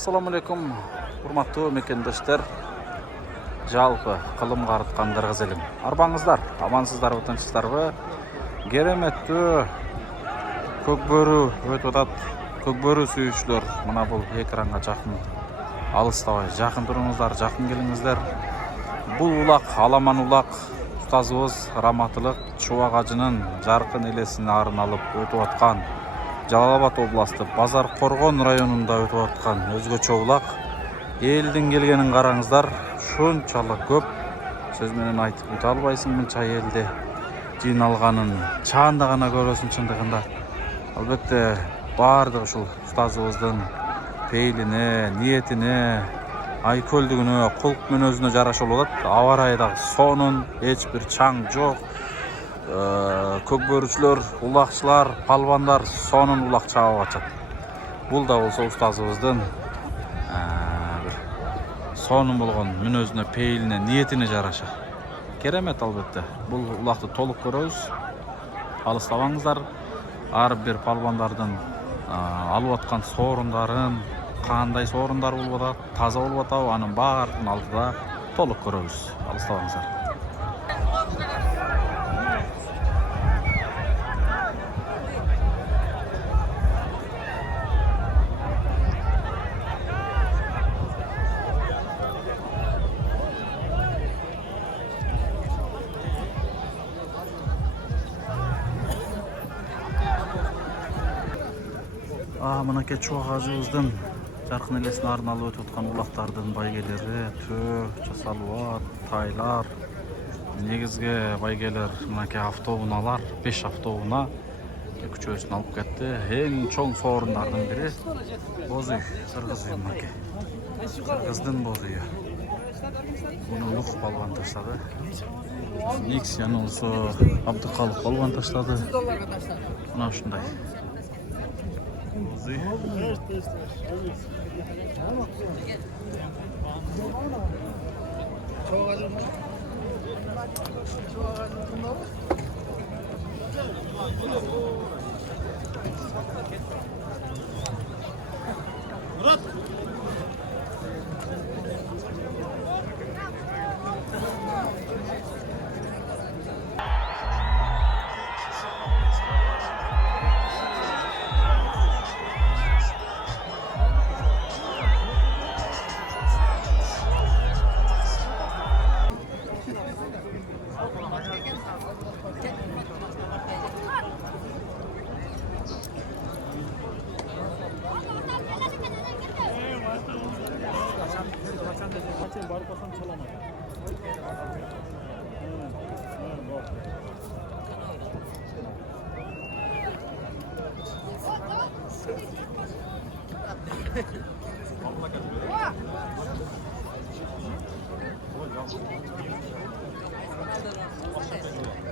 Assalamualaikum, урматтуу мекендештер. Жалпы кылым карыткандар элем. Арбаңыздар, амансыздарбы, тынчсыздарбы? Кереметтүү көкбөрү өтүп атат. Көкбөрү сүйүүчүлөр, мына бул экранга жакын алыстабай жакын туруңуздар, жакын келиңиздер. Бул улак, аламан улак устазыбыз Раматылык Чубак ажынын жаркын элесин арын алып өтүп аткан Жалал-Абад областы Базар Коргон районунда өтүп аткан өзгөчө улак. Элдин келгенин караңыздар, шунчалык көп. Сөз менен айтып өтө албайсың мынча элди жыйналганын. Чаанда гана көрөсүң чындыгында. Албетте баардыгы ушул устазыбыздын пейилине, ниетине, айкөлдүгүнө, кулк мүнөзүнө жараша болуп атат. Аба ырайы дагы сонун, эч бир чаң жок. Көкбөрүчүлөр, улакчылар, палбандар сонун улак чабып атышат. Бул да болсо устазыбыздын бир сонун болгон мүнөзүнө, пейилине, ниетине жараша. Керемет албетте. Бул улакты толук көрөбүз. Алыстабаңыздар. Ар бир палбандардын алып аткан соорундарын, кандай соорундар болуп атат, таза болуп атабы, анын баардыгын алдыда толук көрөбүз. Алыстабаңыздар. Мынакей Чубак ажыбыздын жаркын элесин арын алып өтүп аткан улактардын байгелери, Жасал-Абад, Тайлар, негизги байгелер мынакей автоуналар, 5 автоуна үчөөсүн алып кетти. Эң чоң соорундардын бири боз үй, кыргыз үй мынакей. Кыргыздын боз үйү. Муну Нух балбан таштады. Никсияны болсо Абдыкалык балбан таштады. Мына ушундай.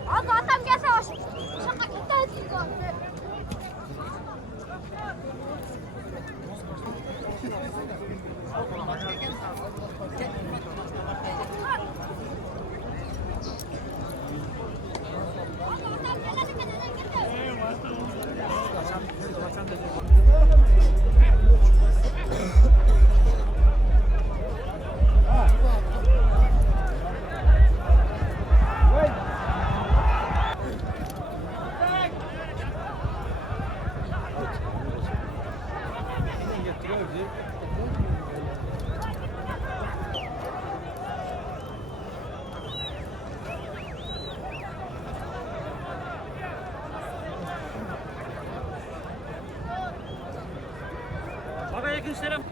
Atam gelse hoş. Şaka gitti. Aleykümselam.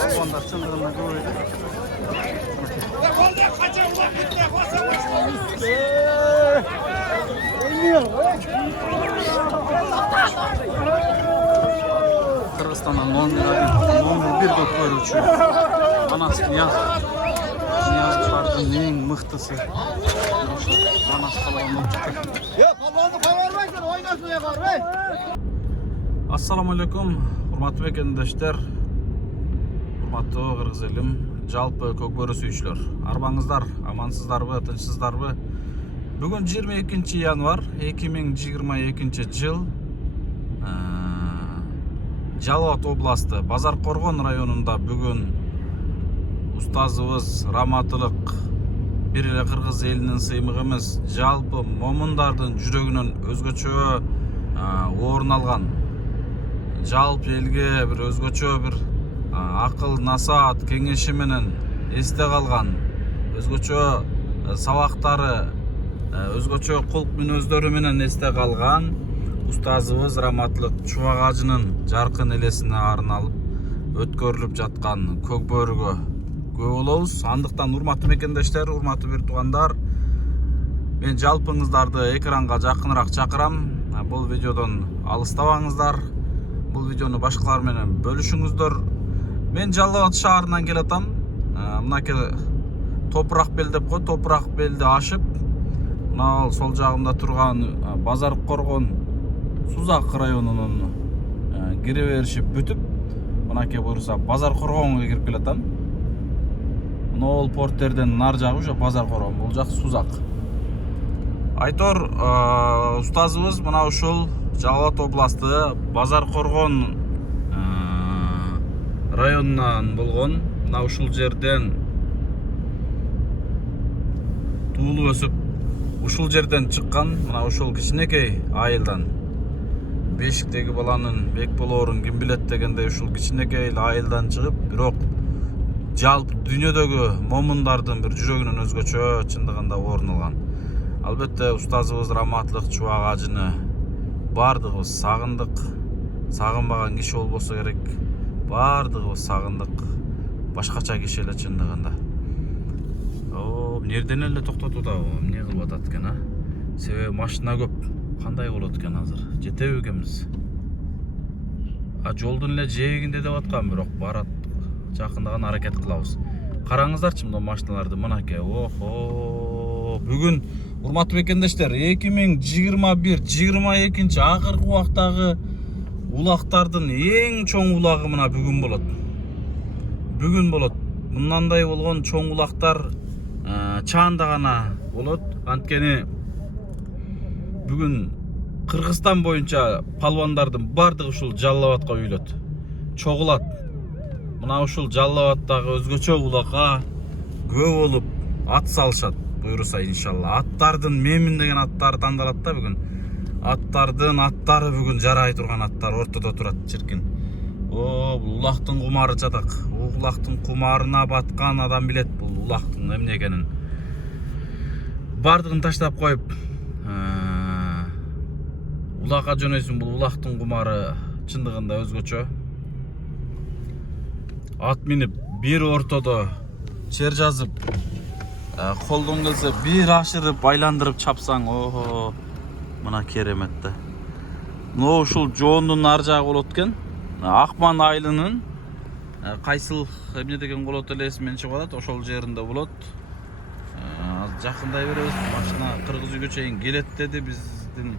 Балуандар чындыгында көбөйдү. Кыргызстандан номер 1 көкбөрүүчү Манас Ниязовдун эң мыктысы. Манас Балуан болуп чыкты. Ассаламу алейкум, урматтуу мекендештер, урматтуу кыргыз элим, жалпы көкбөрү сүйүүчүлөр. Арбаңыздар, амансыздарбы, тынчсыздарбы? Бүгүн 22 январ 2022 жыл. Жалал Абад областы Базар Коргон районунда бүгүн устазыбыз раматылык бир эле кыргыз элинин сыймыгымыз жалпы момундардын жүрөгүнөн өзгөчө орун алган, жалпы элге бир өзгөчө бир акыл насаат кеңеши менен эсте калган, өзгөчө сабактары, өзгөчө кулк мүнөздөрү менен эсте калган устазыбыз раматылык Чубак ажынын жаркын элесине арналып өткөрүлүп жаткан көкбөрүгө күбө болобуз. Андыктан урматтуу мекендештер, урматтуу бир туугандар, мен жалпыңыздарды экранга жакыныраак чакырам. Бул видеодон алыстабаңыздар. Бул видеону башкалар менен бөлүшүңүздөр. Мен Жалал Абад шаарынан келатам. Мынакей Топурак бел деп кой, Топурак белди ашып, мына сол жагымда турган Базар Коргон Сузак районунун кире бериши бүтүп, мынакей буюрса Базар Коргонго кирип келатам. Мына ол порттерден нар жагы ушу Базар Коргон, бул жак Сузак. Айтор устазыбыз мына ушул Жалал Абад областы Базар Коргон районунан болгон. Мына ушул жерден туулуп өсүп, ушул жерден чыккан. Мына ушул кичинекей айылдан, бешиктеги баланын бек болоорун ким билет дегендей ушул кичинекей айылдан чыгып, бирок жалпы дүйнөдөгү момундардын бир жүрөгүнөн өзгөчө чындыгында орун алган. Албетте устазыбыз раматылык Чубак ажыны бардыгыбыз сагындык. Сагынбаган киши болбосо керек. Бардыгыбыз сагындык. Башкача киши эле чындыгында. Нерден эле токтотууда эмне кылып атат экен, Себеби машина көп. Кандай болот экен азыр? Жетеби экенбиз? Жолдун эле жээгинде деп аткан, бирок барат жакындаган аракет кылабыз. Караңыздарчы мына машиналарды, мынакей. Бүгүн урматтуу мекендештер, 2021-22 акыркы убактагы улактардын эң чоң улагы мына бүгүн болот. Бүгүн болот. Мындандай болгон чоң улактар чаанда гана болот. Анткени бүгүн Кыргызстан боюнча палвандардын бардыгы ушул Жалал Абадка үйлөт, чогулат. Мына ушул Жалал Абадтагы өзгөчө улакка күбө болуп ат салышат. Буюрса иншалла. Аттардын мемин деген аттары тандалат да бүгүн. Аттардын аттары бүгүн жарай турган аттар ортодо турат чиркин. Бул улактын кумары жатак. Улактын кумарына баткан адам билет бул улактын эмне экенин. Бардыгын таштап коюп, улакка жөнөйсүн. Бул улактын кумары чындыгында өзгөчө. Ат минип бир ортодо чер жазып, колдон келсе бир ашырып айландырып чапсаң, мына кереметте. Мына ушул жоондун ар жагы болот экен. Акман айылынын кайсыл эмне деген болот эле эсимден чыгып атат, ошол жеринде болот. Жакындай беребиз. Машина кыргыз үйгө чейин келет деди биздин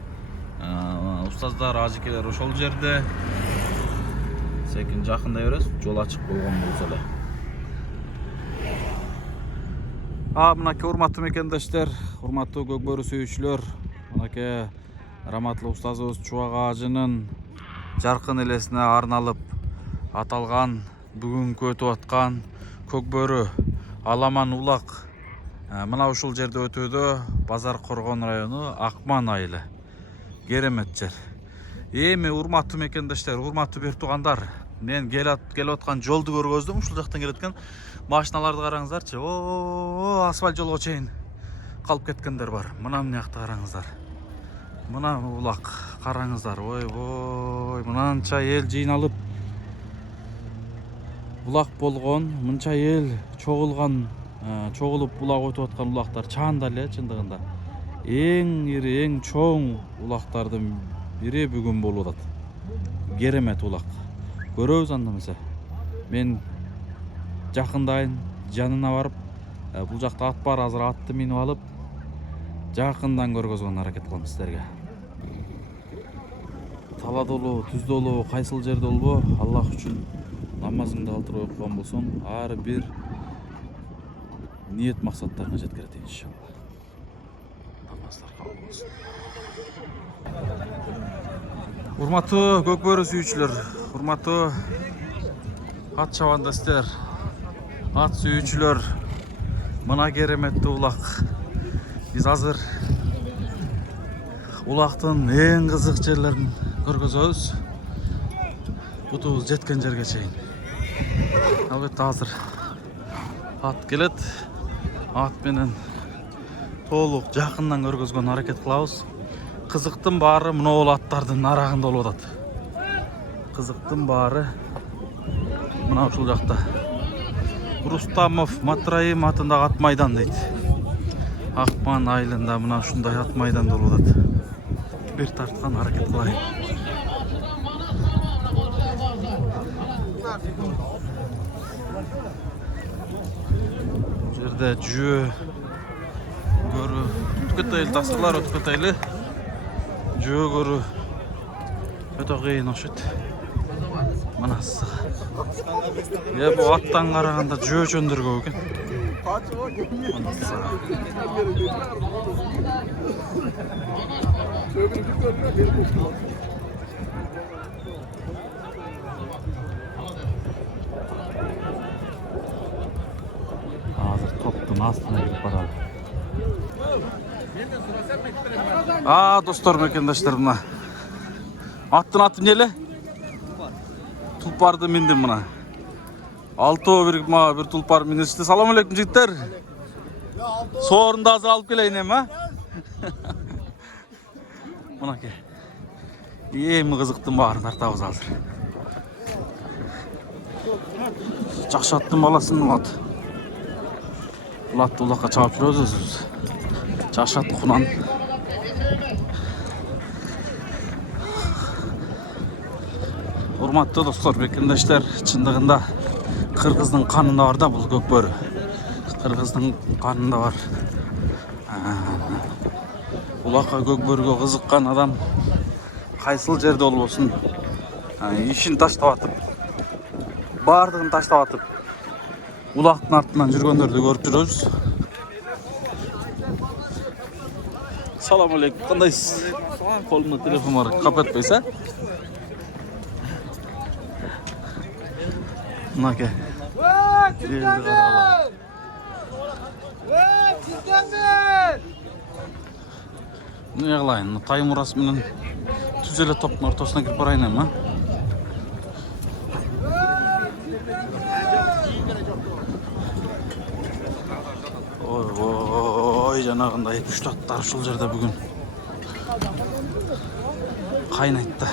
устаздар, ажекелер ошол жерде. Секин жакындай беребиз, жол ачык болгон болсо эле. Мынакей урматтуу мекендештер, урматтуу көкбөрү сүйүүчүлөр, мынакей раматылык устазыбыз Чубак ажынын жаркын элесине арналып аталган бүгүнкү өтүп аткан көкбөрү аламан улак мына ушул жерде өтүүдө. Базар Коргон району Акман айылы. Керемет жер. Эми урматтуу мекендештер, урматтуу бир туугандар, мен келип аткан жолду көргөздүм. Ушул жактан келеткен машиналарды караңыздарчы. Асфальт жолго чейин калып кеткендер бар. Мына эмне жакта караңыздар. Мына улак караңыздар. Ой, мынанча эл жыйналып Булак болгон, мынча эл чогулган, чогулуп булак өтүп аткан улактар чаанда эле чындыгында. Эң ири, эң чоң улактардын бири бүгүн болуп атат. Керемет улак. Көрөбүз анда эмесе. Мен жакындайын, жанына барып, бул жакта ат бар, азыр атты минип алып, жакындан көргөзгөнгө аракет кылам сиздерге. Тала долу, түз долу, кайсыл жерде болбо, Аллах үчүн намазыңды калтырбай окуган болсоң, ар бир ниет максаттарыңа жеткирет иншалла. Намаздар кабыл болсун. Урматтуу көк бөрү сүйүүчүлөр, урматтуу ат чабандастар, ат сүйүүчүлөр, мына кереметтүү улак. Биз азыр улактын эң кызык жерлерин көргөзөбүз. Бутубуз жеткен жерге чейин. Албетте азыр ат келет. Ат менен толук жакындан көргөзгөнгө аракет кылабыз. Кызыктын баары мына аттардын арагында болуп атат. Кызыктын баары мына ушул жакта. Рустамов Матраим атындагы ат майдан дейт. Акман айылында мына ушундай ат майданда болуп атат. Бир тарткан аракет кылайын. Бул жерде жөө көрү өткөтөйлү таскалар өткөтөйлү. Жөө көрү өтө кыйын окшойт. Манасы. Бу аттан караганда жөө жөндөр көп экен. Манасы. Азыр топтун астына кирип баралы. Достор, мекендаштар, мына аттын аты эмне эле? Тулпарды миндим мына. Алтоо бир тулпар миништи. Салам алейкум жигиттер. Соорунду азыр алып келейин эми, а? Мынакей. Эми кызыктын баарын тартабыз азыр. Жакшы аттын баласын улат. Улатты улакка чабып жүрөбүз өзүбүз. Жашат кунан. Урматтуу достор, мекендаштар, чындыгында кыргыздын канында бар да бул көк бөрү. Кыргыздын канында бар. Улакка көк бөрүгө кызыккан адам кайсыл жерде болбосун, ишин таштап атып, баардыгын таштап атып, улактын артынан жүргөндөрдү көрүп жүрөбүз. Салам алейкум, кандайсыз? Колумда телефон бар, кап этпейсиз, а? Мынакей. Не кылайын, Таймурас менен түз эле топтун ортосуна кирип барайын эми, а? Ой, жанагындай 2-3 аттар ушул жерде бүгүн кайнайт да.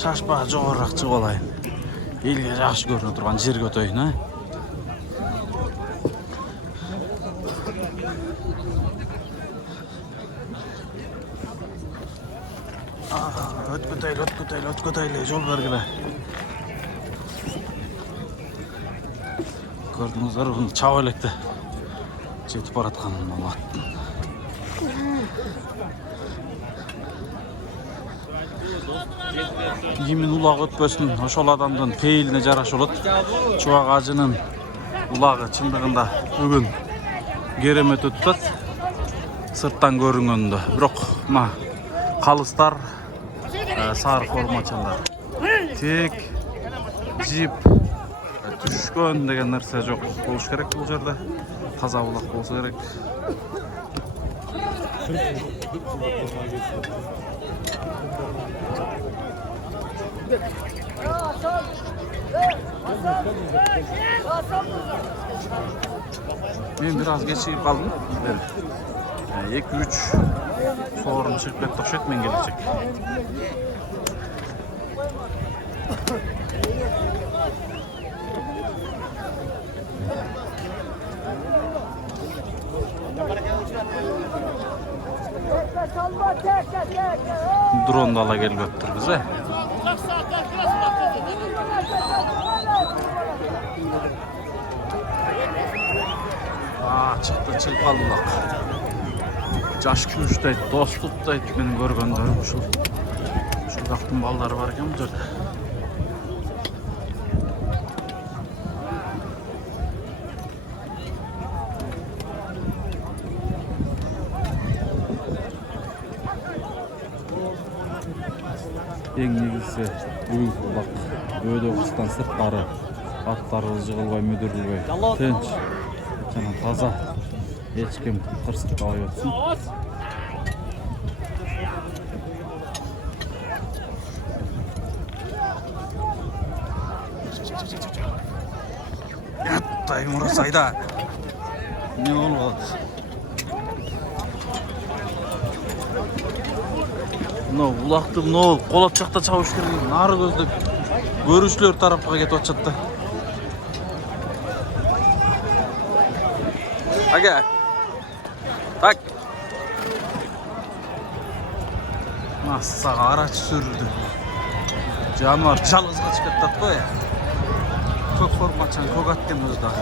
Шашпа, жогорураак чыгып алайын. Элге жакшы көрүнө турган жерге өтөйүн, а? Өткөтөйлү, жол бергиле. Көрдүңүздөр, буну чаба электе жетип баратканын аттын. Кимдин улагы өтпөсүн, ошол адамдын пейилине жараша болот. Чубак ажынын улагы чындыгында бүгүн керемет өтүп атат. Сырттан көрүнгөндө, бирок мына калыстар, сары формачандар тек жип түшкөн деген нерсе жок болуш керек бул жерде. Таза улак болсо керек. Ben biraz geçeyip kaldım. Evet. 2-3 sorun çıkıp kettik şekmen gelecek. Drone da ala gelip öptür bize. Çıktı çılpallık. Caş kuştaydı, dostluktaydı benim görgönlerim şu. Şu baktım balları varken bu жерде. Ең негізі үйіз бұлақ, өйді оқыстан сырттары, аттары жығылбай, мүдірілбей, тынч, және таза, ешкім қырсықпай өтсін. Яттай мұрасайда, не олғады? Мынау бұлақты мынау қолат жақта чабыш керек, нары көздеп көрушілер тарапқа кетіп атшатты. Ага. Так. Массаға арач сүрді. Жануар жалғызға шығып кетті қой. Көк формачан көк аткен өзді.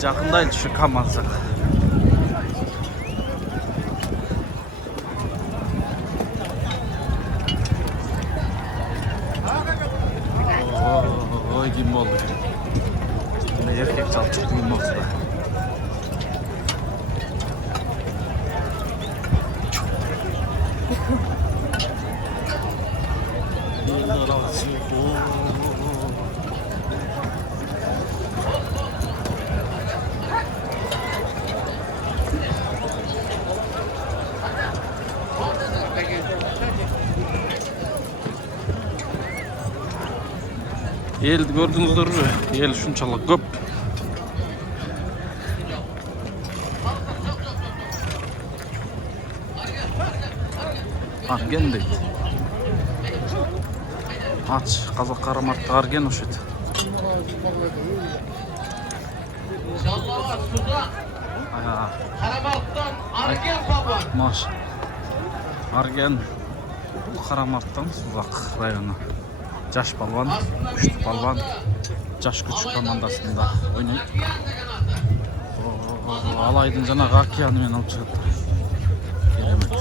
Жақындайды şu камазға. Ой, kim oldu? Yine erkek çalçık kim oldu da. Eldi gördünüzdür mü? El şunçalık köp. Argen deydi. Aç, Kazak Karamart'ta Argen oş edi. Karamart'tan Argen baba. Maş. Argen Karamart'tan Suzak rayonu. Caş balvan, güçlü balvan, Caş küçük komandasında oynayıp Alaydın cana Gakiyan'ı ben alıp çıktı. Gelemedik.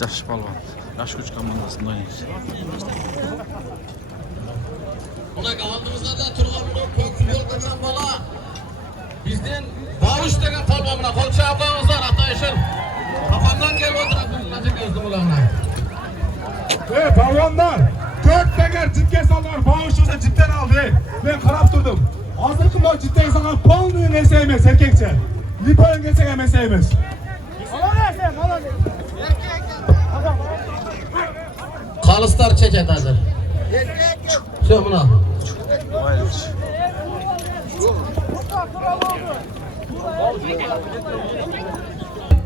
Caş balvan, Caş küçük komandasında oynayıp. Buna kavandığımızda da Turgabı'nın köksü yoldaşan bala. Bizden Bağış degen palmamına kol çağabağımız var atayışın. Kafamdan gelip oturup bununla gözüm ulağına. Balvanlar, 4 teker cipke sallar, bağışçıda cipten aldı. Ben karap durdum. Hazır kımda cipten sallar, polnuyu nese emez erkekçe. Lipoyun geçen emese emez. Kalıstar çeket hazır. Şu buna.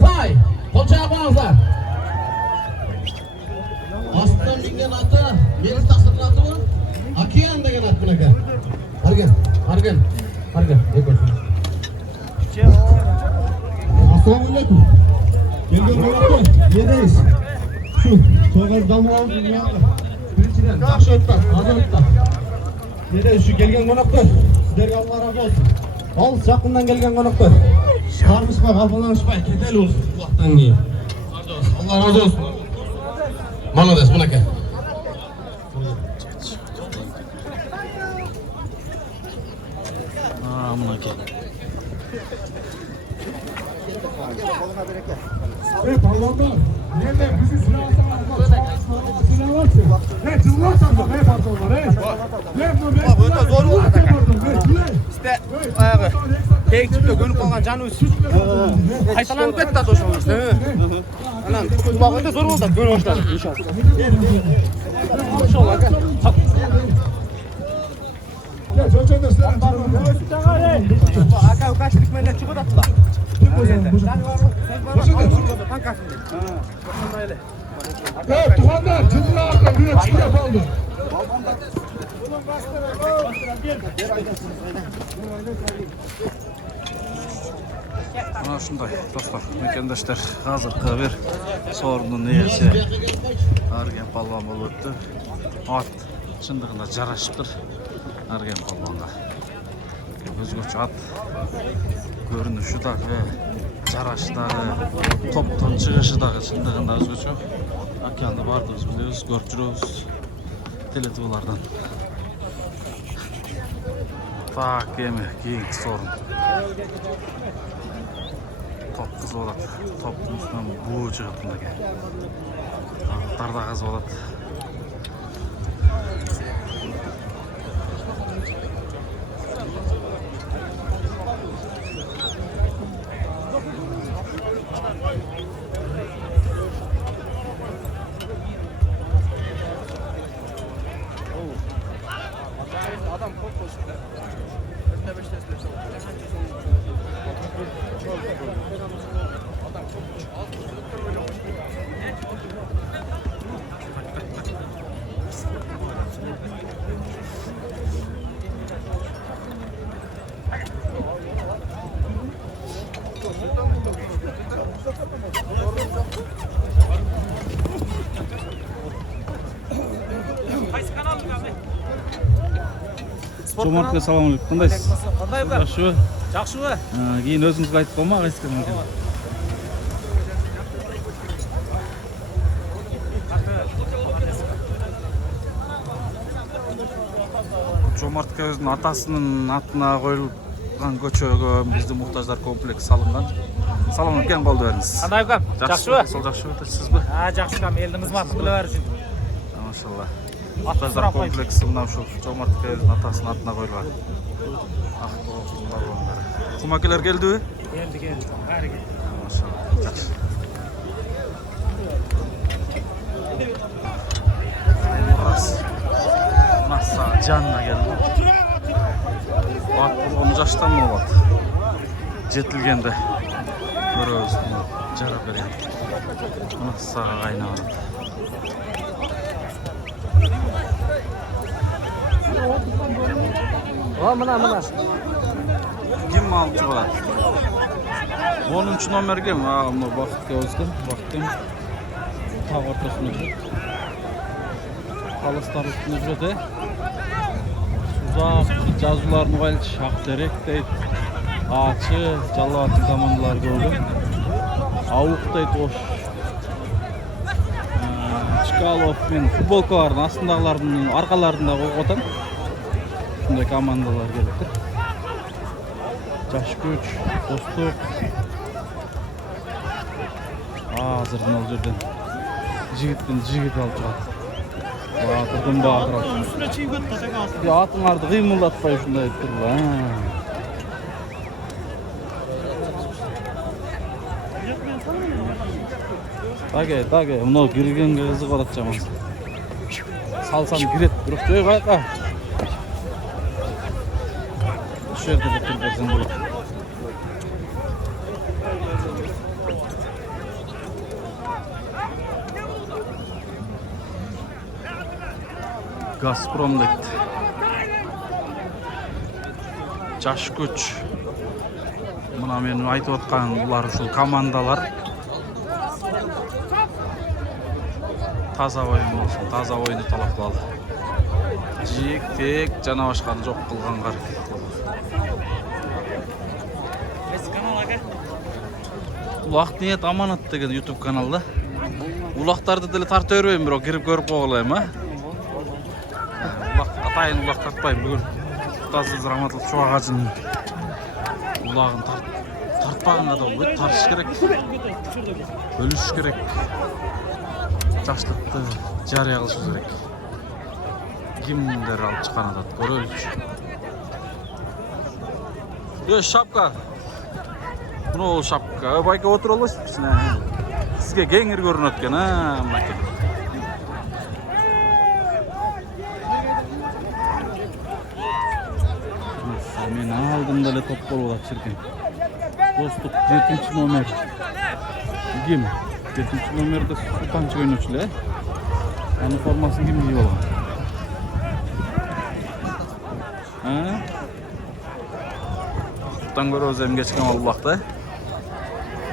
Pay, kol çağabağımız var. Aslından bingen atı, Melis taksırın atı mı? Akiyan degen at buna gel. Argen. Eko şu. Assalamualaikum. Gelgen konakta, yedeyiz. Şu, soğaz damı aldım ya. Birinciden, akşı öttan, azı öttan. Yedeyiz şu gelgen konakta. Sizlerge Allah razı olsun. Al, yakından gelgen konakta. Sarmışma, kalfalanışmay, keteli olsun. Kulaktan giyin. Allah razı olsun. Молодец, buna gel. Buna gel. Balvanlar, nerede bizi silah silah varsa, cıllar sandım, pardonlar, Ben zor oldu. İşte ayağı tek çıktı gönüp kalgan canı kaytalanıp ketти ат ошол işte. Анан кубагында зор болду көнүп баштады иншалла. Çocuklar silah Aka ukaçlık menle çıkıp attılar. Evet, Tuhanlar, Tuzla Arda, bir açık yapıldı. Mana shunday do'stlar, mekandoshlar, hozirgi bir so'rning egasi Argen polvon bo'lib o'tdi. Ot chindig'ida jarashibdir Argen polvonga. O'zgacha ot ko'rinishidagi, jarashidagi, topdan chiqishidagi chindig'ida o'zgacha. Okeanda bordik, biz ko'rib turibmiz televiziyalardan. Tak, yemi, keyingi so'rin. Top kız olat. Topun üstünden buğu çıkıp bundaki. Atlar da kız olat. Adam kod koşuyor. Önüne 5 test Жомартқа салам алейкум. Қандайсыз? Қандай бар? Жақсы. Жақсы ба? Кейін өзіңізге айтып қалма, қайсысы мүмкін. Жомартқа өзінің атасының атына қойылған көшеге біздің мұқтаждар комплекс салынған. Салам алейкум, қолды беріңіз. Қандай бар? Жақсы ба? Сол жақсы өтеді, сіз бе? Жақсы кам, елдің қызматын біле берсін. Машалла. Мұқтаждар комплексі мынау шу Жомартқа өзінің атасының атына қойылған. Құмакелер келді бе? Келді. Бәрі келді. Машалла, жақсы. Masa canına geldi. Bak onu yaştan mı oldu? Jetilgende. Görüyoruz bunu. Jarap bergen. Masa kaynağı. Mına. Kim aldı var? 10. Nomerge mi? Ama vakit gözken. Vaktim. Ta ortasına durdu. Kalaslar üstüne durdu. Uzak жазуларын қайлы Шақтерек дейді, Ачы, Жалауатын командалар көрді. Ауық дейді, Ош, Чкалов мен футболкалардың астындағылардың арқаларында қойған. Шындай командалар келді. Жаш күч, достық. Азырдың ол жерден жігіттен жігіт алып шығады. Батырдың батыр алып. Üstüne çiğ göt taşak alsın. Атыңарды қимылдатпай шындай тұрды. Таге, мынау кіргенге қызық болады жаман. Салсам кіреді, бірақ жой қайқа. Үш жерде бітіріп берсең болады. Gazprom deydi. Жаш күч. Мына мен айтып отқан бұлар ушул командалар. Таза ойын болсын, таза ойынды талап кылалы. Жиек, тек, жана башканы жок кылганга аракет кылалы. Neyse kanal aga. Улак ниет аманат деген YouTube каналда. Улактарды деле тарта бербейм, бирок кирип көрүп койгуlayım, а? Атайын улак тартпайм бүгін. Тазыз Раматыл Чуагажының улагын тартпағанға да болбойт, тартыш керек. Бөлүш керек. Жакшылыкты жарыя кылыш керек. Кимдер алып чыккан атат, көрөлүчү. Шапка. Мына шапка. Байке отура аласыз. Сизге кеңир көрүнөт экен, а, мынакей. Men aldımda эле топ болуп атат чиркин. Достук 7-номер. Ким? 7-номерде Султанчы ойночу эле. Анын формасын ким кийип алган? YouTube'dan görüyoruz hem geçken Allah'ta.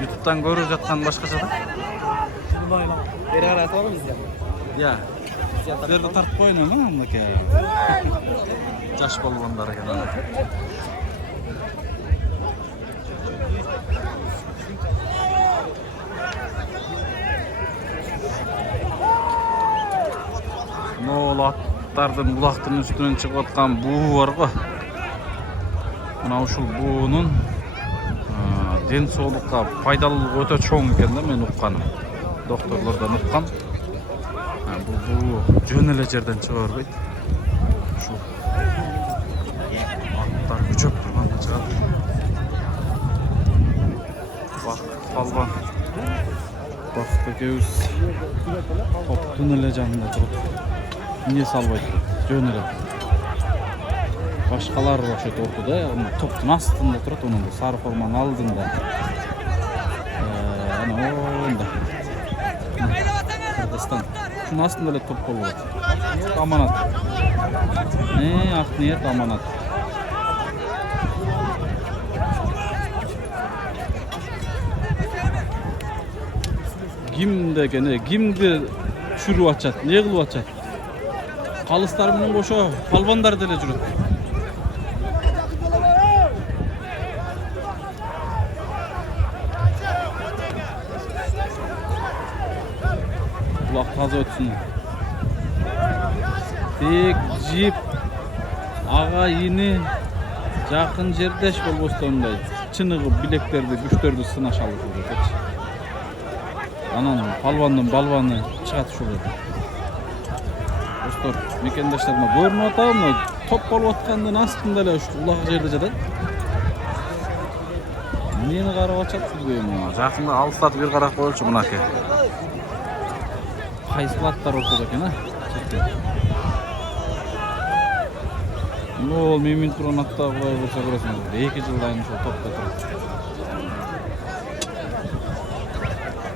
YouTube'dan görüyoruz жатқан başkaça da. Beri karası var mı bizde? Ya. Sizlerde tartып koyun ama anlık ya. Jaş balvanlar ekan. Moğol attardın bulaqtın üstünden çıkıp atkan buğu var go. Mına ушул буунун ден соолукка пайдалуулугу өтө чоң экен да мен укканым. Докторлордон уккам. Бул буу жөн эле жерден чыга бербейт. Ушул аттар күчөп турганда чыгат. Палван. Бакыт экөөбүз топтун эле жанында туруп эмне салбайт, жөн эле. Başkalar okşayt ortada, topun astında turат, onun sarı formanın aldığında. Ana onda. Kırgızstan. Şunun astında öyle top oluyor. Amanat. Ak niyet amanat. Kimde gene, kimde çürü açat, ne kılı açat. Kalıslarımın boşa, palvanlar dele cürüt. Kulak taza ötsün. Tek jip ağa yini jakın жердеш болбостондай чыныгы билектерди күчтөрдү сынашалы болот. Анан палвандын балваны чыгат ушул. Достор, мекендештериме көрүнүп атабы, топ болуп аткандын астында эле ушу улак жерде жатат. Мени карап атышатсызбы? Жакында алыстатып бир карап коелучу мынаке. Кайсыл аттар ортодо экен, Ол мен турган атта кудай болсо көрөсүңүз. 2 жылдан ушул топто турат.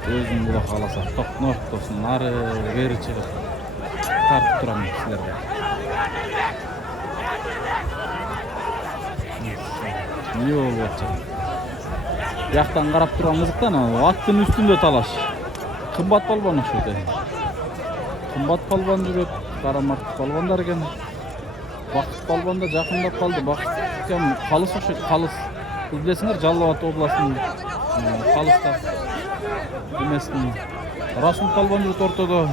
Өзүм була кааласа топтун ортосунан ары бери чыгып тартып турам силерге. Не болуп атат? Жактан карап турган кызыктан аттын үстүндө талаш. Кымбат балбан окшойт. Кымбат балбан жүрөт, карамарт балбандар экен. Бакыт балбан да жакындап калды. Бакыт калыс окшойт, калыс. Сиз билесиңер, Жалал Абад областынын калыста эмесин. Расул балбан жүрөт ортодо.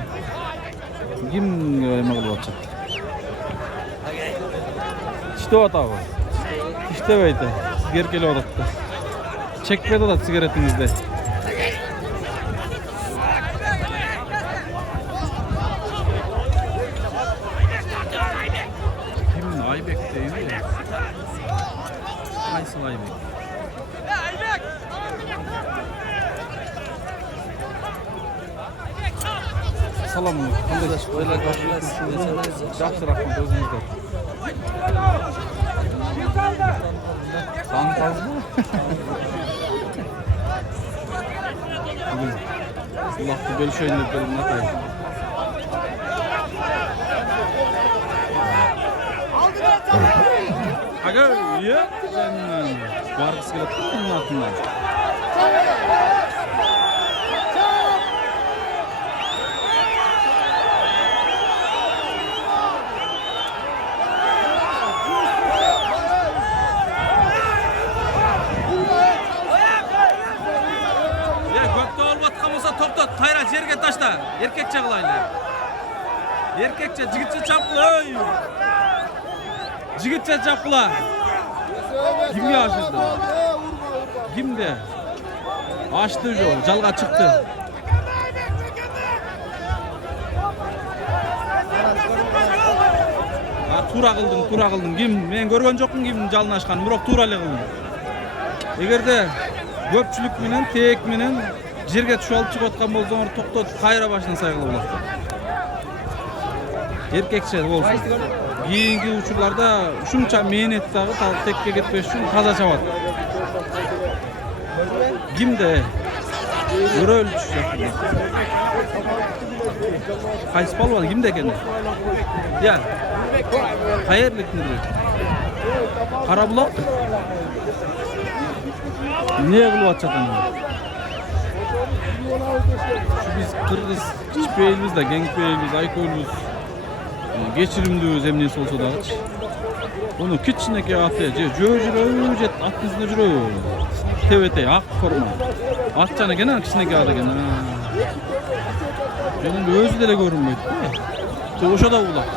Ким эме кылып атат? Иштеп атабы? İştebeydi. Sigar kelip atatdı. Çekmedi da sigaretinizde. Kimin? Aybek değil mi? Kaysıl Aybek? Salam. Qanday o'ylar qarşılasınız? Yaxshi rahmat o'zingizga. Tanıtazmı? Kulaklı bölüşeyim de benim atayım. Aga, iya? Jangan. Barısı gelip tutun altından. Tayra yerge taşta. Erkekçe kılaylar. Erkekçe, jigitçe çapkıla. Jigitçe çapkıla. Kimge aşırdı? Kimde? Açtı yol, jalga çıktı. Tura kıldın. Kim? Men görgön jokmун kim jalını açkan. Bırak tura ele kıldın. Egerde köpçülük menen, tek menen жерге түшүп алып чыгып аткан болсоңор токтотуп кайра башынан сайгылып алат. Эркекче болсун. keyingi uçurlarda şuncha mehnat dagı tekке ketpеш üçün taza çabat. Kimde? Göröl düşecek. Qaysi palvon kimde ekeni? Ya. Qayerlik Nurbek? Qarabulaq. Ne kılıp atacağım? Şu biz Kırgız Çipeylimiz de, Genkpeylimiz, Aykoylimiz geçirimliyiz emniyet olsa da. Onu küçüğündeki atıyor. Jürü, atın üstünde jürü. TVT, ak forma. Atacağına gene küçüğündeki adı gene. Benim özü de görünmüyor. Çoğuşa da ulak.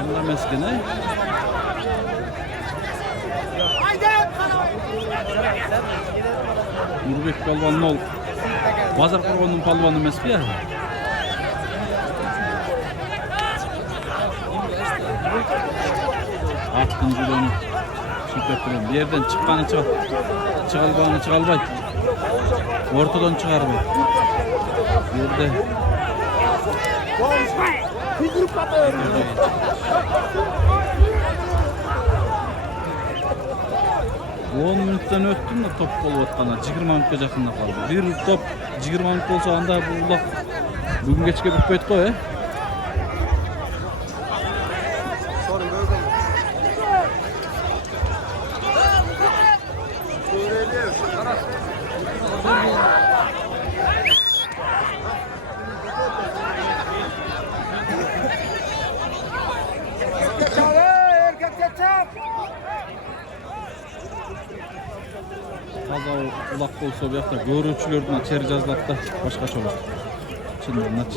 Onda meskene. Nurbek palvanın ol. Bazar Qurban'ın palvanı emas ya. Attın jüreni. Şüphet bilen. Bir yerden çıqqanı çıqat. Çıqalbanı çıqalbayt. Ortadan çıqarbayt. Bu yerde. On minuttan öttüm de top bolup atqana 20 minutga jaqında qaldı. Bir top 20 minut bolsa anda bu ulaq bugun kechga bitpeyt qo'y. Taza ulaq bolsa bu yoqda görүүчүлөрдүн чер жазылат да башкача болот. Чындыгынач.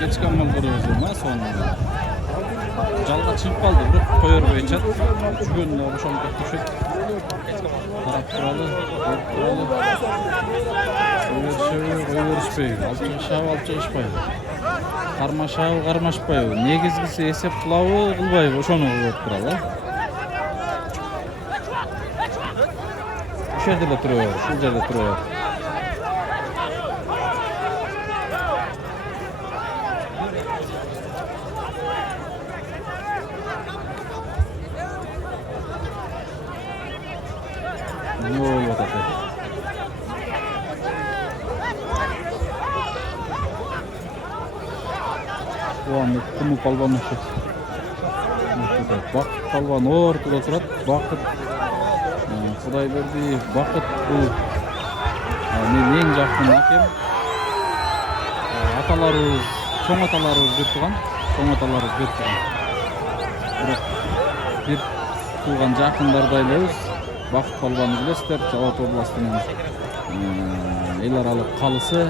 Geçken mal koruyoruz ama sonra. Жалга чыгып калды, бирок коёр боюнча жүгөнүнө ошондо түшүп карап туралы, койбойбуз. Алып чыгышпайбы. Кармашабы, кармашпайбы. Негизгиси эсеп кылабы, кылбайбы, ошону кылып туралы. Ушул жерде туруп, ушул жерде туруп. Ne oluyor da? Bu anda kumu palvan şu. Bak palvan ortada turat. Bakıt. Kuday verdi. Bakıt bu. Men en жақын akem. Atalarımız, çoğun atalarımız bir tuğan. Çoğun atalarımız bir tuğan. Bir tuğan жақындардайлыбыз. Бақыт palvanı білесіздер, Жалат областының ел аралық қалысы,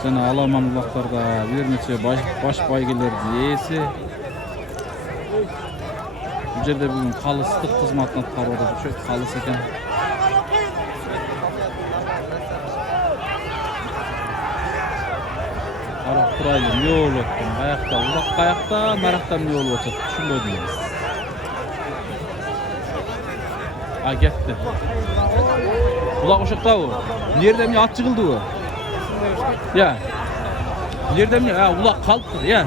және аламан бұлақтарда бір неше баш байгелердің иесі. Бұл жерде бүгін қалыстық қызматын атқарып отыр, қалыс екен. Қарап тұрайлы, не болып өттім, қаяқта, ұлақ қаяқта, нарақта не болып өтеді, түсінбедім. Ha gitti. Kulak uşakta o. Nereden mi at çıkıldı o? Ya. Nereden mi? Ha ulak kalktı ya.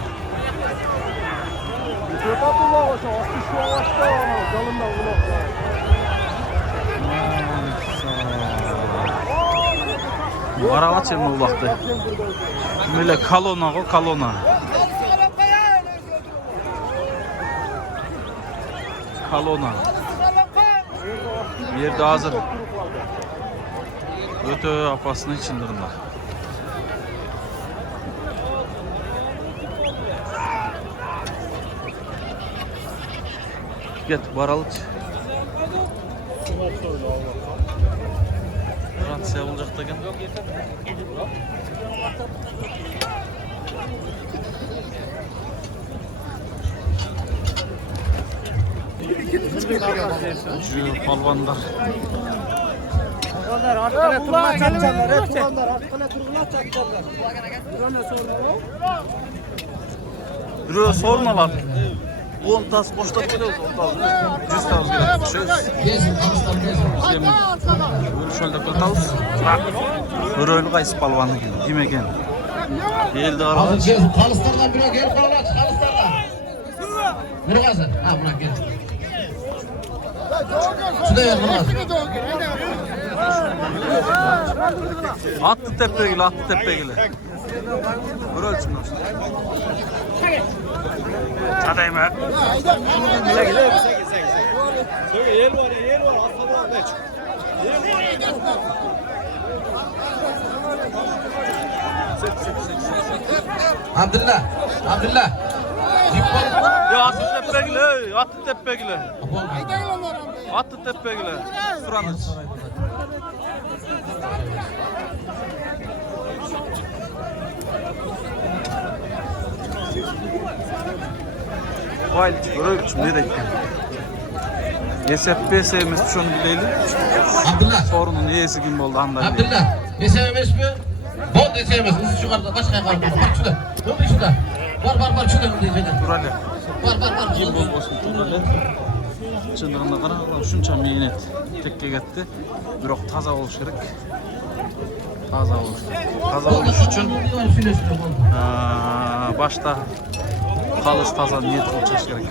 Araba çelme ulaktı. Böyle kalona o kalona. Kalona. Yerde hazır. Öte apasının içindirinde. Get baralıç. Stansiya olacak ekan. Şu palvanlar. Biri sormalar. 10 tas boşta geliyoruz. 100 tas geliyoruz. Gezin, kalıslar gezin. Böyle şöyle kırtağız. Böyle öyle kayısı palvanı geldi. Kim eken? Elde Alın araç. gezin, kalıslardan biri gel kovalat, kalıslardan. Biri kazan, ha buna gel. Şurada yer buna. Attı tepegili, attı tepegili. Böyle ölçüm olsun. Tadayım ha. Abdullah, Abdullah. Ya attı tepegili, attı tepegili. Attı tepegili. Suranız. Vay, böyle ölçüm ne dedik? Yesep sevmez şunu bilelim. Abdullah, Sorunun iyisi kim oldu anlayın. Abdullah. Desemez mi? Bol desemez. Hızlı yukarıda, başka var. Bak şurada. Dur şurada. Var şurada diyeceğim. Durale. Var. Kim olmasın Durale. Çındırında qara şuncha mehnat tekke ketdi. Biroq toza bo'lish kerak. Toza bo'lish uchun boshda qalis toza niyat qilish kerak.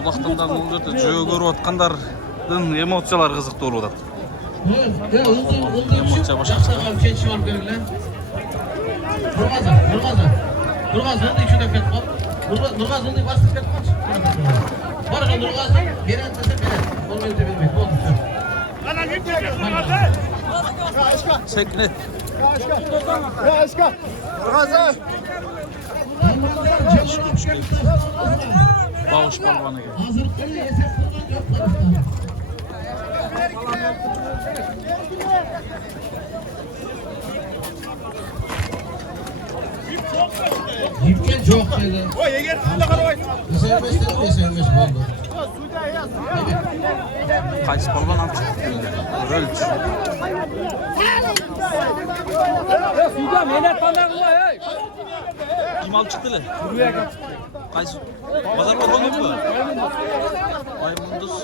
Uloqdan bu yerda joy ko'rib atqanlardan emotsiyalar qiziq bo'lib o'tadi. Emotsiya boshqa. Nurgaz'ın da içinde fet var. Nurgaz'ın da varsa fet var. Var ya Nurgaz'ın gelen dese beren. Olmayı da bilmeyin. Oldu sen. Seknet. Bağış balvanı geldi. Hazırlıkları yesek buradan yok. Yipken çok dedi. O yeger kanda qarabay. Desemez oldu. Qaysi balvan alib chiqdi? O'lch. Suyda mehnat qanday qilay, ey? Kim olib chiqdilar? Qaysi? Bozorga qo'ymaymi? Baymunduz.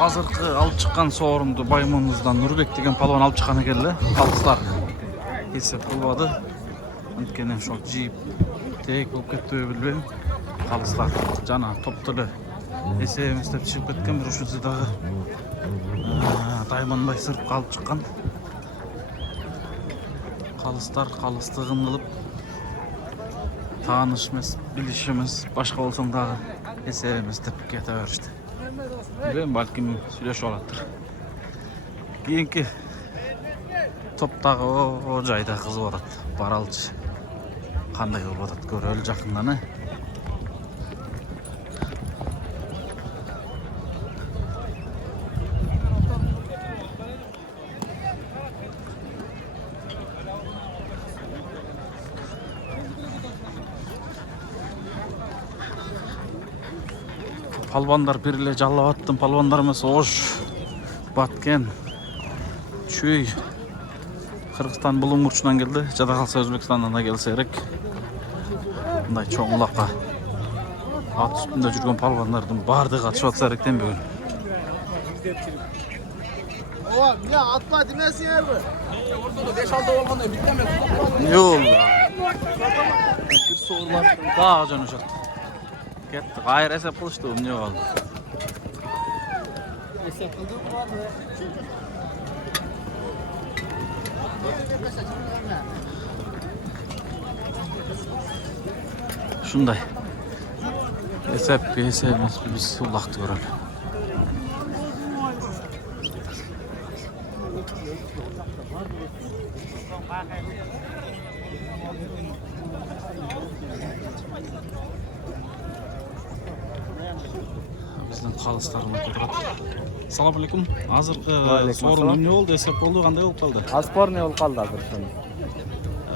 Hozirgi olib chiqqan sovrinni Baymunduzdan Nurbek degan palvon olib chiqqan ekanlar. Xalqlar hesab qilmadi. O'tkani shu jip tek bo'lib ketdi bilmayman. Xalqlar jana toptili. Esemiz deb chiqib ketgan bir shunsidagi Taymanbay sirib qolib chiqqan. Xalqlar xalqstig'in qilib tanışmaz, bilişimiz başka olsun da esemiz deb ketaverishdi. Ben balkim söyleşib oladır. Keyinki topdagi o joyda qiziq bo'ladi. Baralchi qanday bo'ladi ko'raylik yaqindan. Palvanlar birle jallab attım. Palvanlarımız hoş batken çöy Kırgızstan bulun burçundan geldi. Jada kalsa Özbekistan'dan da gelse gerek. Bunday çoğunlukla at üstünde жүрген palvanlardan bardığı atışıp atsa gerekten bugün. Oha, ya atma demesin yer mi? Ortada 5-6 olmanda bitemez. Yok. Bir sorular daha can uçak. Ketdi. Gayr hesap qilishdi, ne oldu? Hesap qildim var mı? Şunday. Hesap emas, biz uloqni ko'raylik. Ошондон калыстарын өтүп турат. Assalamu alaikum. Азыркы Алейкум сорун ассалам. эмне болду? Эсеп болду, кандай болуп калды? Спорный болуп калды азыр ошону.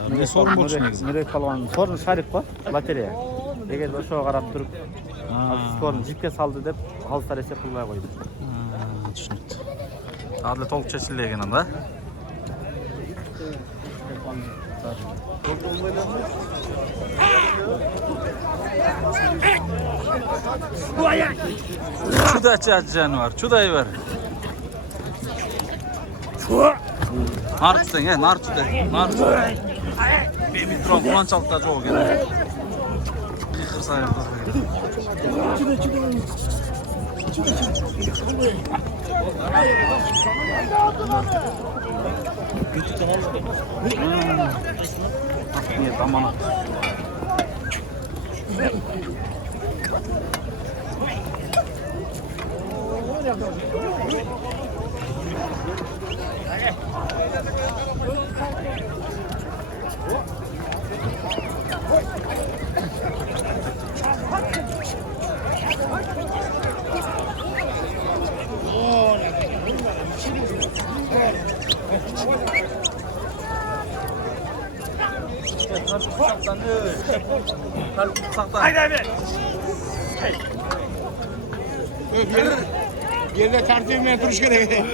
Эмне сорун болчу негизи? Нурек балган сорун шарик го, лотерея. Эгер ошого карап туруп сорун жипке салды деп калыстар эсеп кылбай койду. Түшүнүктүү. Ар эле толук чечилди экен анда. Чудача жаныбар, чудай бер. Нарчы тең, нарчы тең, нарчы. Беми турам куланчалыкта жок экен. Кырсайын. Нет, аманат. Yerine tartışmaya duruş gerek.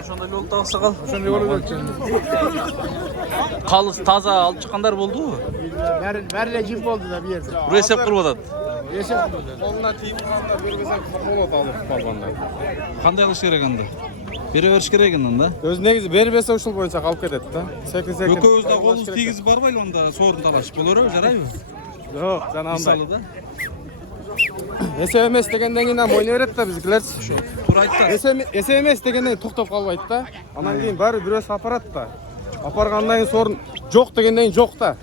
Ошондой болуп табакса кал. Ошондой болуп кетчү. Калыс таза алып чыккандар болдубу? Бәрі жип болды да bir yerде. Бир эсеп кылып атат. Қолына тиіп қалғанда бербесек болады алып қалғанда. Кандай кылыш керек анда? Бере бериш керек анда. Өз негізі бербесе ушул боюнча калып кетет да. Секин. Экөөбүз да колубуз тийгизип барбайлы анда сорун талашып болорбу, жарайбы? Жок, жанагындай. Мисалы да. Эсеп эмес дегенден кийин ойной берет да биздикилер. Туура айтты. Эсеп эмес дегенден токтоп калбайт да. Анан кийин баары бирөөсү апарат да. Апаргандан кийин сорун жок дегенден кийин жок да.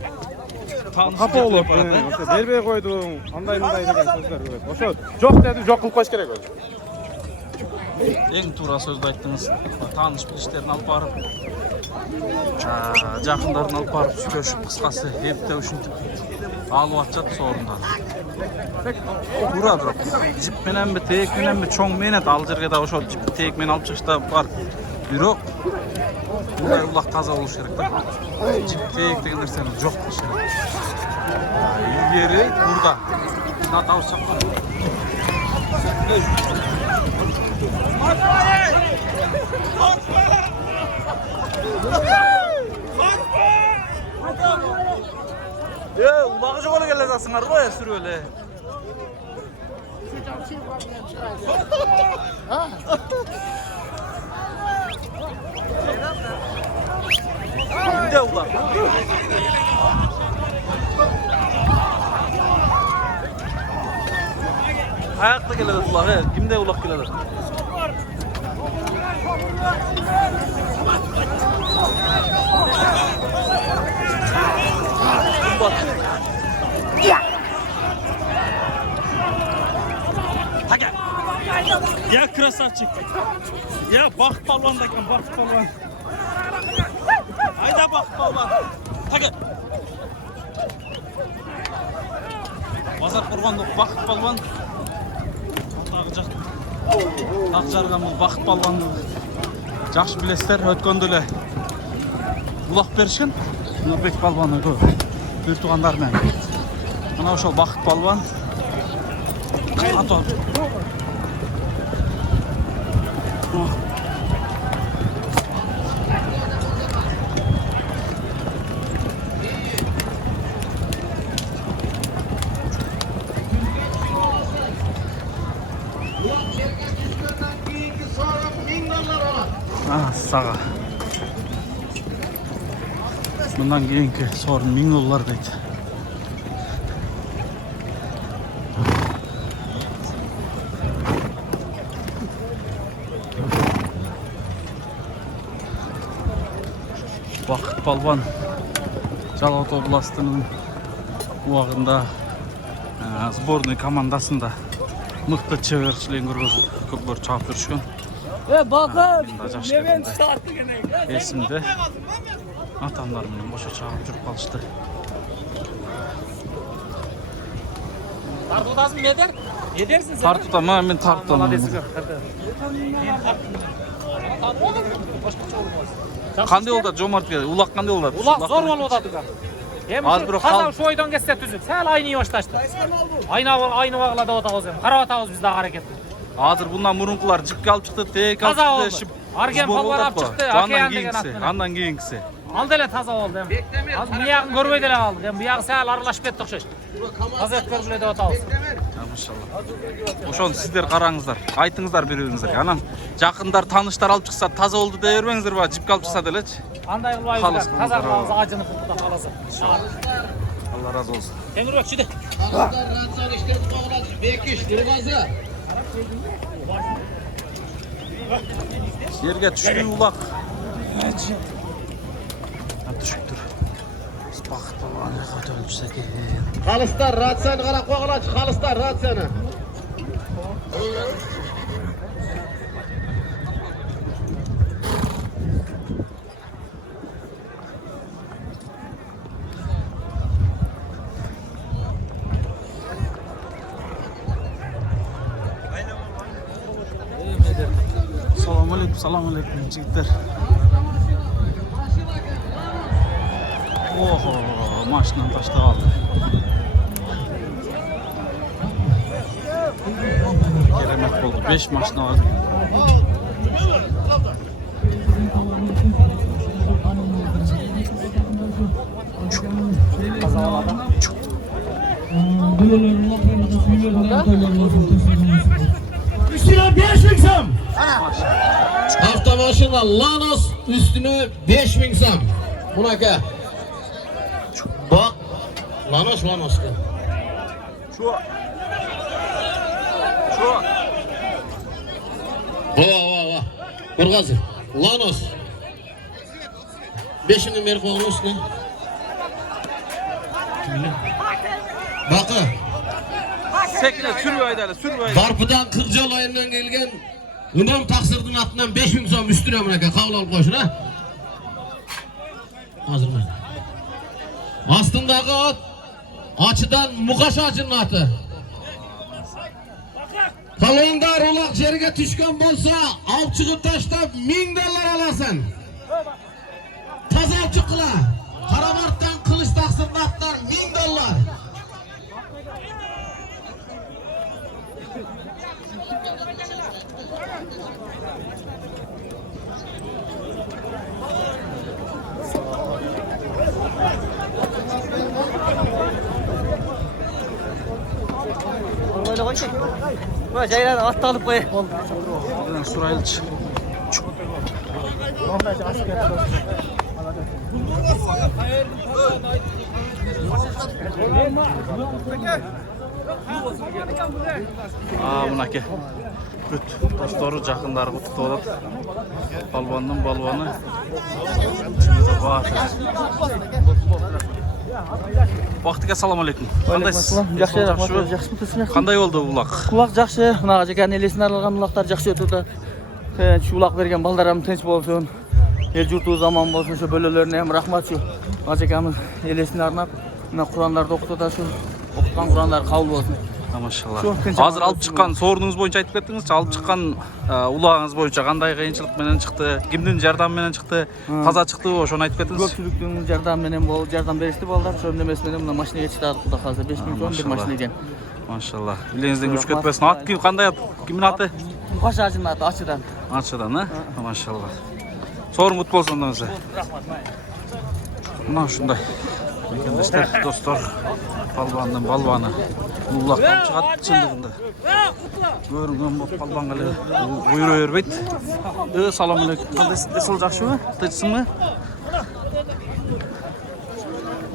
Капа болуп бербей койдуң, андай мындай деген сөздөр көп. Ошо жок деди, жок кылып коюш керек өзү. Эң туура сөздү айттыңыз. Тааныш билиштерин алып барып, жакындарын алып барып сүйлөшүп, кыскасы эптеп ушинтип алып атышат сорундан. Туура бирок жип мененби, тээк мененби, чоң менет ал жерге да ошо жип тээк менен алып чыгышта бар. Бирок мындай улак таза болуш керек да. Жип тээк деген нерсени жок болуш керек. Илгери бурда. Мына табыш чапкан. Улағы жоқ келе жатсыңар ғой, сүріп әлі. Кімде улақ? Аяқты келе жатыр улақ, кімде улақ келе жатыр? Я красавчик. Я бақыт палуан да екен, бақыт палуан. Айда бақыт палуан. Таке. Базар қорғандық бақыт палуан. Тағы жақ. Ақ жарған бұл бақыт палуан. Жақшы білесіздер, өткенде эле улақ беришкен. Нұрбек палуаны көп. Үй туғандармен. Мына ошол бақыт палуан. Ато. Саға. Bundan keyinki sorun 1000 dolar deydi. Бақыт Палван Жалал областының Uağında sborный komandasında mıқты çevirçilerin köpler çağıp duruşkan. Bakın. Esimde atamlarımın boşa çağıp жүрüp kalıştı. Tartudasın mı eder? Edersin sen. Tartutam ha, men tartutam. Qanday oldu Jomart geldi? Ulaq qanday oldu? Ulaq zor olup otadı. Az bir Hazır şu oydan geçse tüzük. Sen aynı yoştaştı. Aynı vağlada otağız hem. Karavatağız bizde hareket. Hazır bundan murunkular jipke alıp çıktı, tek alıp Taza çıktı. oldu. Argen palvar alıp çıktı. Akeyan degen atını. Andan keyingisi. Aldı ele taza oldu hem. Az bu yağın görmeydi ele aldı. Hem bu yağın sağ arılaşıp ettik şeş. Taza et görgülede otağız. Maşallah. Ошону сиздер караңыздар. Айтыңыздар бири-бириңизге. Анан жакындар, таныштар алып чыкса таза болду дей бербеңиздер ба? Жипке алып чыкса делечи. Андай kılmayız. Taza kılmamız acını kıldı kalası. Allah razı olsun. Temir çidi. Kalıplar ransan işlerini bağladı. Bekiş, Durmazı. Yerге түштү улак. Түшүптүр. Бакытты аны ката өлчүсө экен. Kalıplar ratsiyonu qarab qo'g'ilach. Kalıplar ratsiyonu. Assalomu alaykum jigitlar. Oho, mashinani tashlab oldi. Keramat bo'ldi. 5 mashina var. Üstüne 5000 sam. Avtomaşina Lanos üstüne 5000 sam. Bunaka. Bak. Lanos. Şu. Va. Burgazı. Lanos. 5'ini mer qo'ying üstüne. Bakı. Sekine sürüyor aydalar, sürüyor. Barpıdan Kırcalı ayından gelgen İmam Taksır'dın atından 5000 som üstüne bunaka kabul alıp koysun ha. Hazır mı? Astındaki at açıdan Mukaş ağacının atı. Kalondar ulak жерге düşkün bolsa alıp çıkıp taştab $1000 alasın. Taza alıp çıkıla. Karamart'tan Kılıç Taksır'ın atlar $1000. Böyle koy ki. Böyle cayran atla alıp koy. Buradan Suraylıç. Mınaki. Büt dostları, жақындары құттықтап олады. Балуанның балуаны. Şimdi Батыр. Бақтыға салам алейкум. Қандайсыз? Жақсы. Қандай болды улақ? Улақ жақсы. Мына жекенің елесін арылған улақтар жақсы өтеді. Şu улақ берген балдарым тыныш болсын. Ел жұрту заман болсын. Şu бөлелеріне hem рахмат. Şu жекеміз елесін арнап. Мына Құранларды оқытуда şu оқытқан Құрандар қабыл болсын. Машалла. Азыр алып чыккан сорунуңуз боюнча айтып кеттиңизчи. Алып чыккан улагыңыз боюнча кандай кыйынчылык менен чыкты? Кимдин жардамы менен чыкты? Таза чыктыбы? Ошону айтып кеттиңиз. Көпчүлүктүн жардамы менен болуп, жардам беришти балдар. Ошонун эмеси менен мына машинеге чыктык Кудай калса 5000 сом бир машина экен. Машалла. Билеңизден күч кетпесин. Ат ким, кандай ат? Кимдин аты? Мукаш ажынын аты Ачыдан. Ачыдан, а? Машалла. Сорун кут болсун өзү. Мына ушундай. Мекендештер, достор, балбандын балбаны. Улактан чыгат чындыгында. Көрүнгөн боп балбанга эле буйруп бербейт. Салам алейкум. Кандайсың? Эсил жакшыбы? Тынчсыңбы?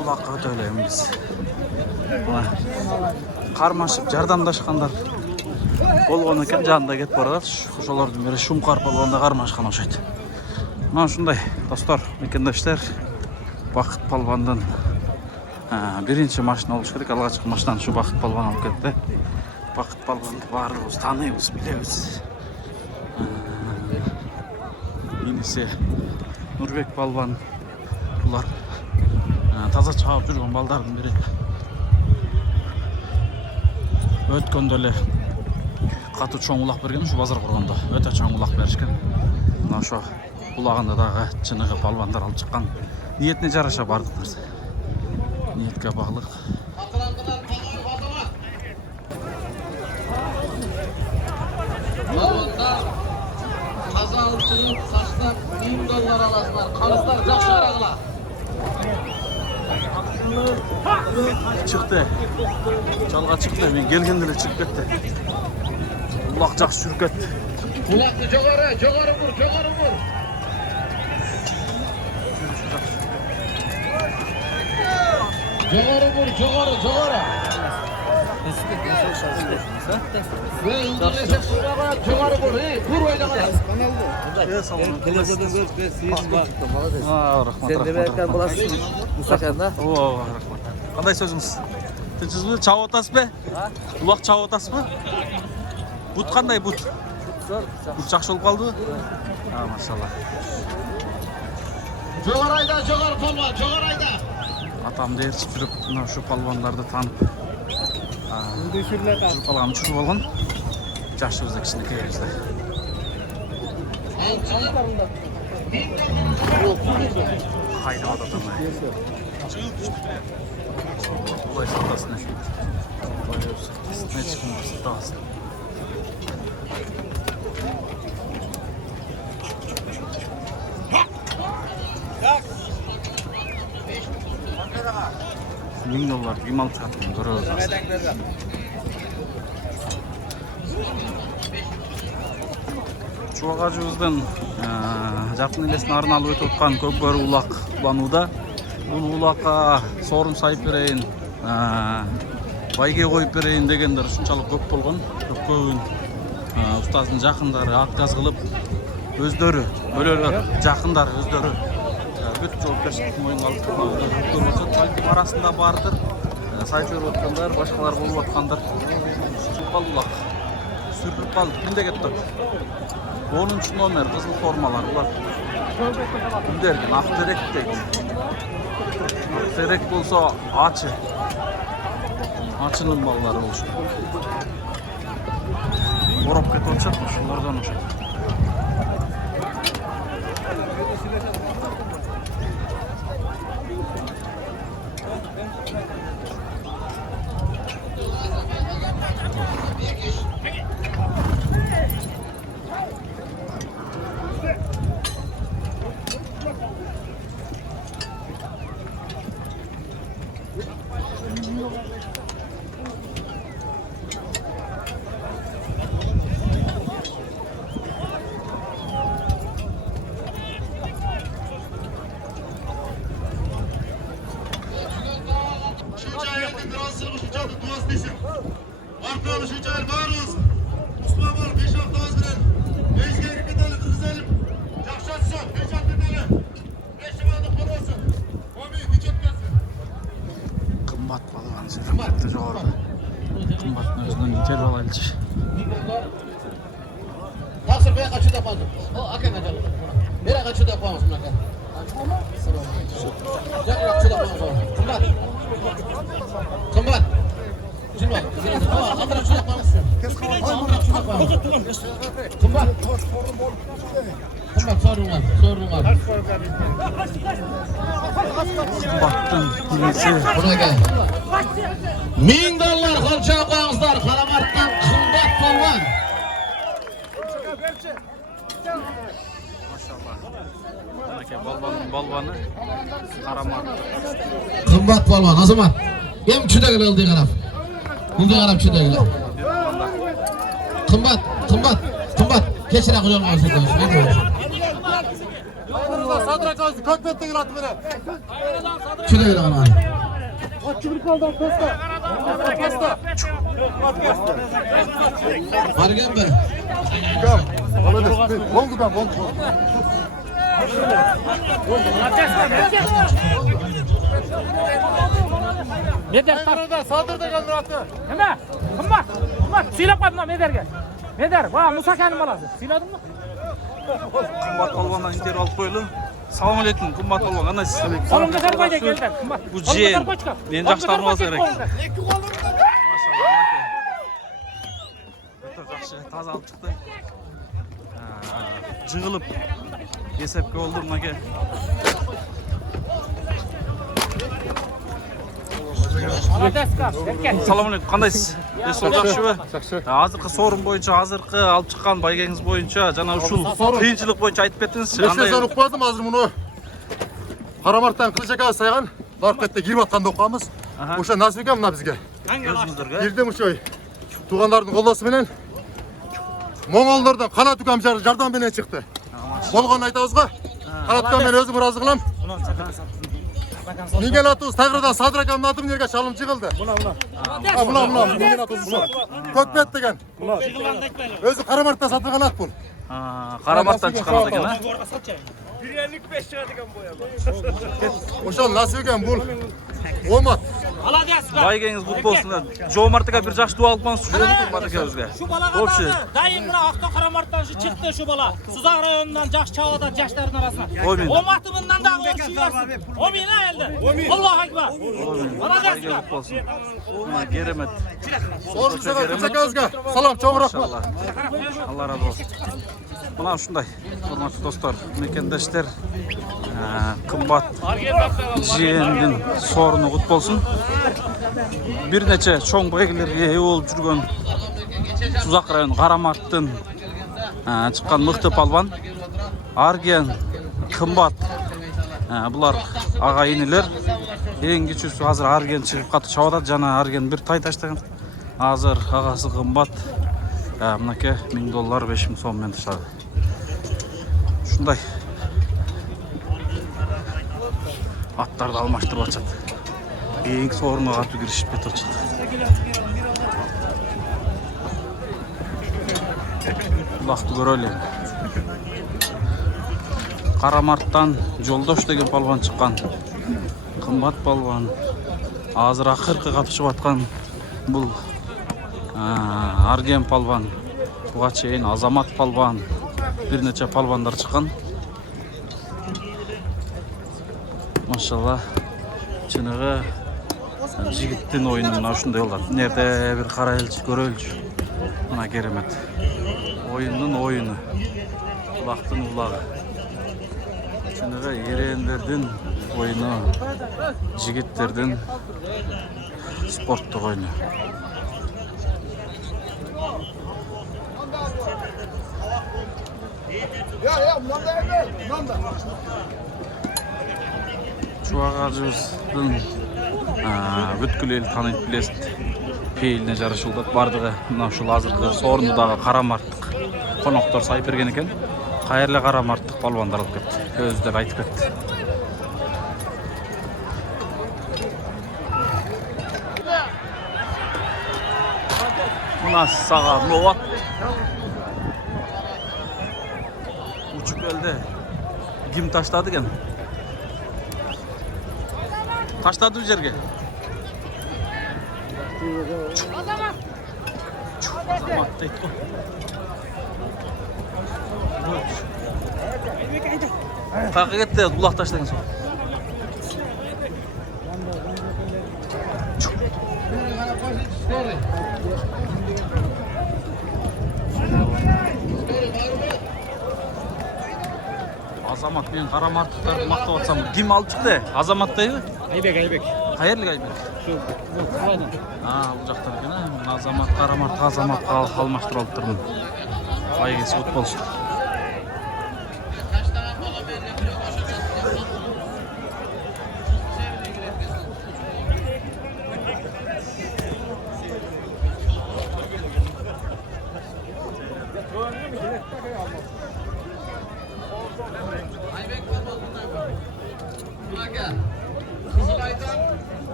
Улакка өтөлөйм биз. Кармашып жардамдашкандар болгон экен, жанында кетип барат. Ошолордун бири Шумкар балбанда кармашкан окшойт. Мына ушундай, достор, мекендештер, Бакыт балбандын Birinci maşina olmuş gerek. Alğaçkı maşinаны şu Bakıt Palvan alıp ketти. Bakıt Palvanды баарыбыз тааныбыз, билебиz. Инisi Нурбек Palvan. Булар таза чабып жүргөн балдардын бири. Өткөндө эле катуу чоң улак берген, ушу базар кургондо өтө чоң улак беришкен. Мына ошо улагында дагы чыныгы палвандар алып чыккан. Ниетине жараша бардык нерсе. Ниетке баглык. Балвандар таза алып чыгып, таштап $1000 аласыңар. Карыздар жакшы карагыла. Çıktı. Çalga çıktı. Ben gelgende de çıkıp gitti. Ulak жақсы жүрүп кетти. Kulaklı joğarı vur, joğarı vur. Joğarı. Ve İngilizce kurağa joğarı vur. Vur oynağa. Sen de belki bulasın. Musakanda. Oo, rahmat. Qanday sözünüz? Tinchsizmi? Chaqib o'tasizmi? Uloq chaqib o'tasizmi? But qanday but? But yaxshi bo'lib qoldimi? Ha, maşallah. Joğarı ayda, joğarı palvan, joğarı ayda. Atamda erişip жүрүп, мына şu palvanlardı tanıp. Жүрүп алган, жүрүп алган. Жашыбызда кичинекейбизде. Haydi adamlar. Olay satasına şu. Ne çıkmış satası. $1000 bir mal çarptım. Görüyoruz aslında. Чубак ажыбыздын жакын элесине арналып өтүп аткан көкбөрү улак уланууда. Бул улакка сорун сайып берейин, байге коюп берейин дегендер ушунчалык көп болгон. Көбүн устаздын жакындары отказ кылып, өздөрү, бөлөлөр, жакындары өздөрү бүт жоопкерчиликти моюнга алып болсо, балким арасында бардыр. Сайып жүрүп аткандар, башкалар болуп аткандар. Чукал улак сүрүлүп калды, кимде кетти? 10. номер kızıl formalar ular. Derken Akterek deydi. Akterek olsa açı. Açının balları olsun. Borop ket olacakmış, onlardan olacak. Kımbat balığın zirvette doğru. Kımbatın özünden iter balaylıcı. Taksir bey kaçı da yapalım. O akın acaba. Bire kaçı da yapalım şimdi akın. Jack kaçı da yapalım. Kımbat. Şimdi bak. Akın kaçı da yapalım. Kımbat. Kımbat sorun var. Kımbatın nesi? Buraya gel. $1000 kolçağı koyağızlar. Karamart'tan kımbat palvan. Balvanın balvanı Karaman. Kımbat palvan. Azamat. Hem çüdegil oldu karab. Bunday karab çüdegil. Kımbat. Keçire kuyol olsun. Sadra çalıştı, kökbette gir atı beni. Çüdegil karab. Vargen be. Oldu ben, oldu. Medar Qayrada Sadirda keldi atı. nima? Qimmat. Siylab qo'ydim Medarga. Medar, va Musa akaning bolasi. Siyladingmi? Qimmat polvondan intervyu olib qo'yildi. Assalomu alaykum, qimmat polvon. Qandaysiz? Qo'limga sal qo'yda keldi. Qimmat. Bu jiyan. Men yaxshi tanib olsa kerak. Yaxshi, toza olib chiqdi. Jig'ilib esepga oldim aka. Assalomu alaykum, qandaysiz? Eson yaxshimi? Hozirgi so'rim bo'yicha, hozirgi olib chiqqan baygangiz bo'yicha, jana shu qiyinchilik bo'yicha aytib ketdingiz-chi. Eshten uqmadım hazır bunu. Karamart'tan Kılıçaka saygan. Darket'te girip atkan dokuğamız. Oşa nasip ekan mına bizge. O'zimizlarga. Girdim uşoy. Tuğanların kollası bilen. Moğollardan kanat ukam jardan bilen çıktı. Bolgan aytabızga. Kanat ukam ben özüm razı kılam. Nigen atız Tagradan Sadır akamın atım nerge çalım çıkıldı. Buna. Nigen atız şu. Kökbet degen. Özü Karamart'ta satılgan at bu. Qaramatdan chiqqan ekan, ha? Oşa nasip ekan bu. Olmat. Baygangiz qutlug' bo'lsin. Jo'martga bir yaxshi duo olib qo'ysiz, qimmat aka bizga. Shu bola Xo'pchi. Dayim buni Aqto Qaramartdan chiqdi shu bola. Suzaq rayonidan yaxshi chavoda yoshlarning arasida. Omin. Omati bundan da o'xshayapsiz. Omin endi. Allohu akbar. Bayga qutlug' bo'lsin. Mana keremet. Sorun Kılıçaka'ya. Salam çok rahmat. Allah razı olsun. Mana shunday, hurmatli do'stlar, mekendoshlar, qimmat jiyanning so'rini qut bo'lsin. Bir necha cho'ng baygilarga ega bo'lib yurgan Suzaq rayoni Qaramartdan chiqqan miqti palvon Argen, qimmat bular ag'ayinilar. Eng kichkisi hozir Argen chiqib qattiq chavodadi, jana Argen bir tay tashlagan. Hozir ag'asi qimmat Bunaka $1000, 5000 so'mdan tashladi. Shunday. Atlarni almashtirib ochadi. Eng so'ringa atib kirishib ketadi. Vaqtni ko'raylik. Qaramartdan Yo'ldosh degan palvon chiqqan. Qimmat palvon. Hozir oxirgi qatnashib atgan bu Argen palvon, buga cheyin Azamat palvon, bir necha palvonlar chiqqan. Maşallah. Chinig'i jigitning o'yini shunday bo'ladi. Nerede bir qarayilchi, ko'rayilchi. Mana keremet. O'yinning o'yini. Uloqning ulog'i. Chinig'i erenlerden o'yini, jigitlerden sportni o'yini. Şu ağacımızın bütkül el tanıyıp bilesiniz. Peyline jarışıldı. Bardığı şu hazırkı sorundağı Qaramarttık. Konoktor sayıp bergen eken. Qayerli Qaramarttık palvonlar alıp ketdi. Özler aytıp ketdi. Buna sağa Novat. Uçuk elde. Kim taşladı gene? Taşladı bir yerge. Azamat deydi o. Kalka gitti, kulak taşladın sonra. Azamat men Qaramartlıklar maqtab atsam, kim alып chiqdi? Azamat deymi? Aybek. Qayerlik Aybek? Şu aynen. Bu jaqdan ekan. Azamat Qaramart, Azamatga almashtirib olib turdim. Baygesi ot bolsun.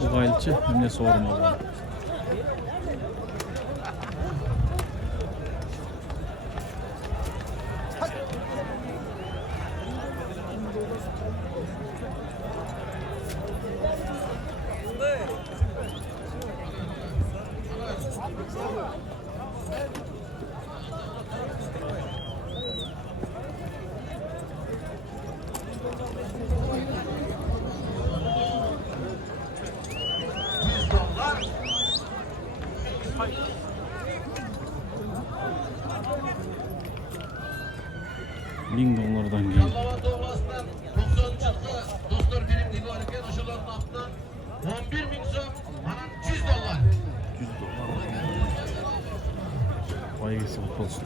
Bu gaylıcı ne sorun olur. $1000'dan keyin. Lavanta Oblası'ndan 90 çıktı. Dostlar benim diyor iken aşıların altından 11.000 so'm, mana $100. $100. Vay gelsin olsun.